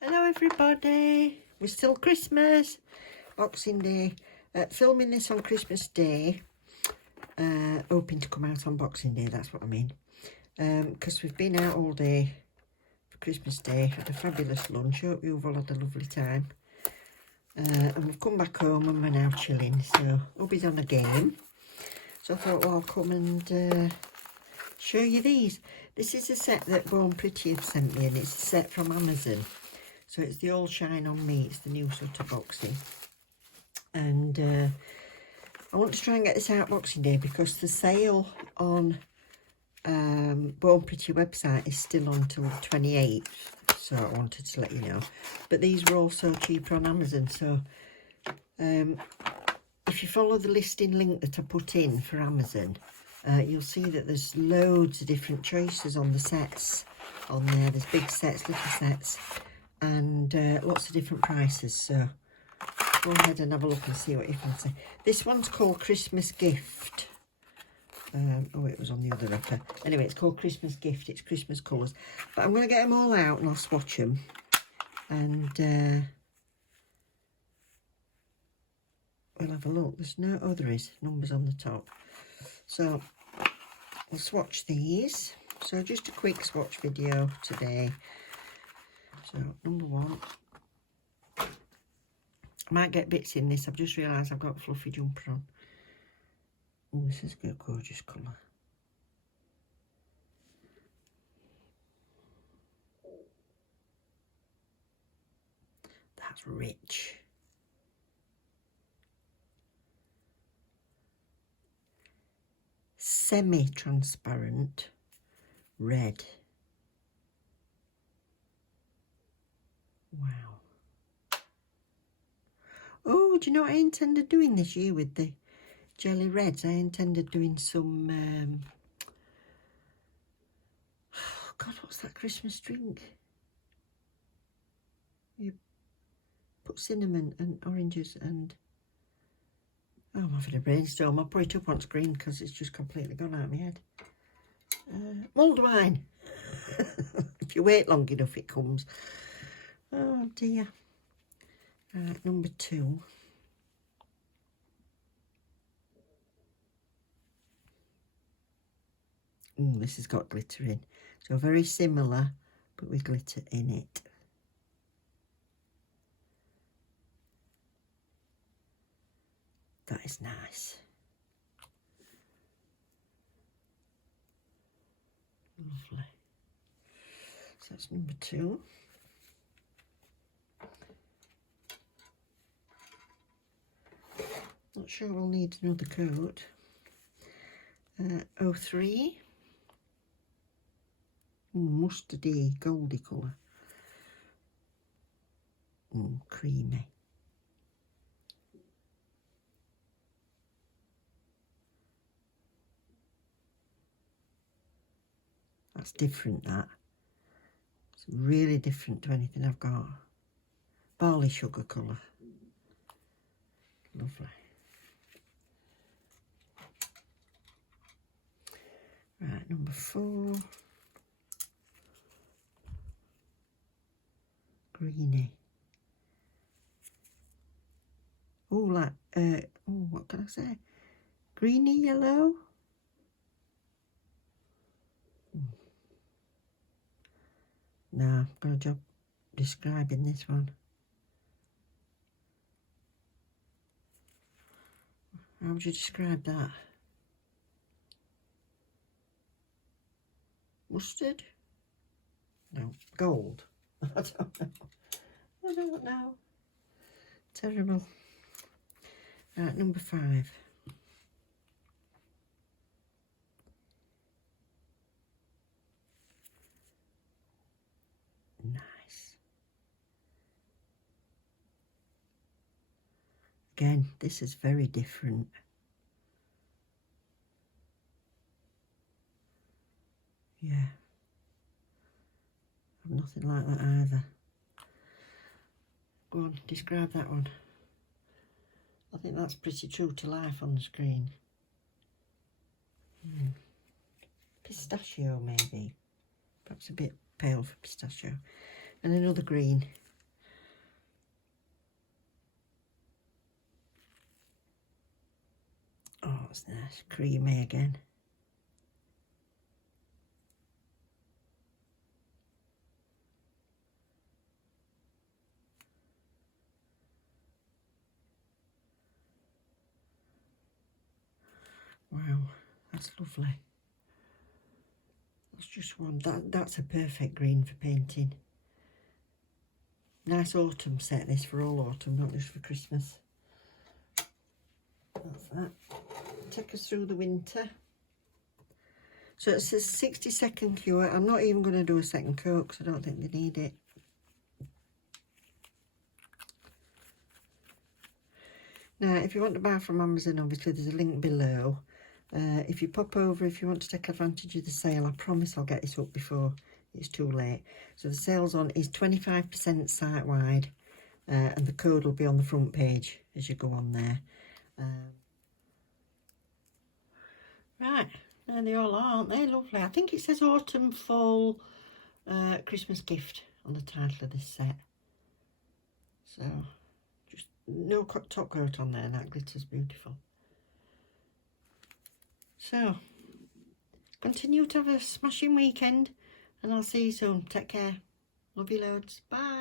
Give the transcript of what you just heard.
Hello everybody, we're still Christmas, Boxing Day, filming this on Christmas Day, hoping to come out on Boxing Day, that's what I mean, because we've been out all day for Christmas Day, had a fabulous lunch, hope you've all had a lovely time, and we've come back home and we're now chilling, so Hubby's on a game, so I thought, well, I'll come and show you these. This is a set that Born Pretty have sent me, and it's a set from Amazon. So it's the All Shine On Me, it's the new sort of boxing. And I want to try and get this out Boxing Day because the sale on Born Pretty website is still on till the 28th. So I wanted to let you know. But these were also cheaper on Amazon. So if you follow the listing link that I put in for Amazon, you'll see that there's loads of different choices on the sets on there. There's big sets, little sets, and lots of different prices, so go ahead and have a look and see what you fancy. This one's called Christmas Gift. Oh, it was on the other wrapper. Anyway, it's called Christmas Gift. It's Christmas colours. But I'm going to get them all out and I'll swatch them. And we'll have a look. There's no, oh, there is numbers on the top. So we'll swatch these. So just a quick swatch video today. So, number one, I might get bits in this. I've just realised I've got a fluffy jumper on. Oh, this is a gorgeous colour. That's rich. Semi-transparent red. Wow. Oh, do you know what I intended doing this year with the jelly reds? I intended doing some, oh God, what's that Christmas drink? You put cinnamon and oranges and, oh, I'm having a brainstorm. I'll put it up on screen because it's just completely gone out of my head. Mulled wine. If you wait long enough, it comes. Oh dear. Right, number two. This has got glitter in. So very similar, but with glitter in it. That is nice. Lovely. So that's number two. Not sure we'll need another coat. 03. Mustardy, goldy colour. Creamy. That's different, that. It's really different to anything I've got. Barley sugar colour. Lovely. Right, number four. Greeny. Oh, like, oh, what can I say? Greeny yellow. Nah, I've got a job describing this one. How would you describe that? Mustard? No, gold. I don't know. I don't know. Terrible. Right, number five. Nice. Again, this is very different. Yeah. I've nothing like that either. Go on, describe that one. I think that's pretty true to life on the screen. Pistachio, maybe. Perhaps a bit pale for pistachio. And another green. What's this? Creamy again. Wow, that's lovely. That's just one. That's a perfect green for painting. Nice autumn set, this, for all autumn, not just for Christmas. That's that. Take us through the winter. So it says 60-second cure. I'm not even going to do a second coat because I don't think they need it. Now, if you want to buy from Amazon, obviously there's a link below. If you pop over, if you want to take advantage of the sale, I promise I'll get this up before it's too late. So the sale's on is 25% site-wide, and the code will be on the front page as you go on there. Right, there they all are, aren't they? Lovely. I think it says autumn, fall, Christmas gift on the title of this set. So, just no top coat on there, that glitter's beautiful. So, continue to have a smashing weekend, and I'll see you soon. Take care. Love you loads. Bye.